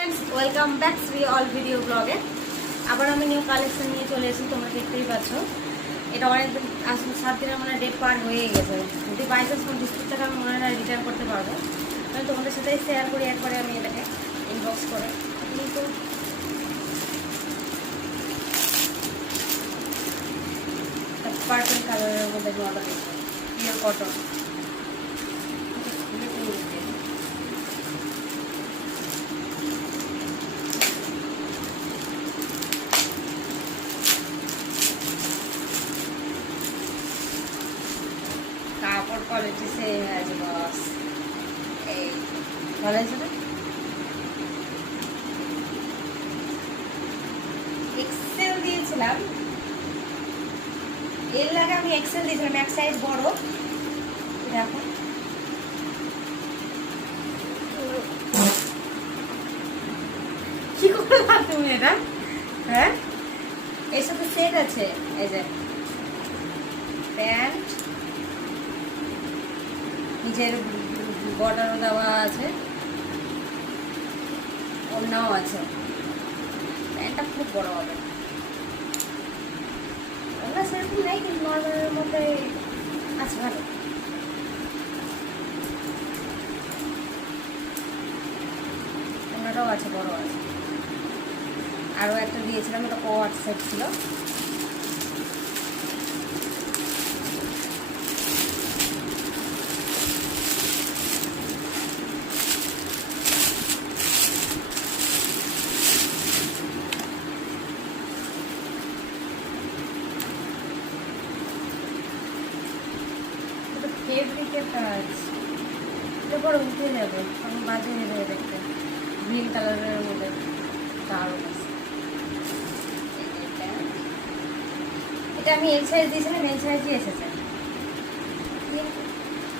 Welcome back Shri all video ব্লগে। আবার আমি নিউ কালেকশন নিয়ে চলে এসেছি, তোমরা দেখতেই পাচ্ছ। এটা অনেকদিন আসলে 7 দিনের মানে ডেট পার হয়ে গেছে। যদি বাই চান্স কোনো ডিসপুট থাকে আমি মনে হয় রিটার্ন করতে পারবো। আমি তোমাদের সাথেই শেয়ার করি একবারে আমি এটাকে ইনবক্স করে। কিন্তু পার্পল কালারের মধ্যে অর্ডার দিচ্ছি, পিওর কটন। কাপড় কোয়ালিটি সেম আছে বস। এই ভালো আছে না? এক্সেল দিয়েছিলাম, এর লাগে আমি এক্সেল দিয়েছিলাম, এক সাইজ বড়। দেখো কি করলা তুমি এটা? হ্যাঁ, এর সাথে সেট আছে, এই যে প্যান্ট, নিচের বর্ডারও দেওয়া আছে, ওড়নাও আছে। প্যান্টটা খুব বড় হবে, ওড়না সেরকম নেই কিন্তু নর্মালের মধ্যে আছে, ভালো। ওড়নাটাও আছে, বড় আছে। আরও একটা দিয়েছিলাম, ওটা কোয়াট সেট ছিল। ফেব্রিকের কাজ, এটা বড় উঠে যাবে, তখন বাজে হয়ে যাবে দেখতে। গ্রিন কালারের মধ্যে দারুণ আছে। এটা আমি এল সাইজ দিয়েছিলাম, এল সাইজই এসেছে।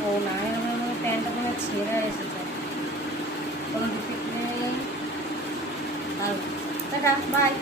ও না, আমার প্যান্টটা কোনো ছেঁড়া এসেছে, কোনো ডিফেক্ট নেই। দারুণ। Tata, by.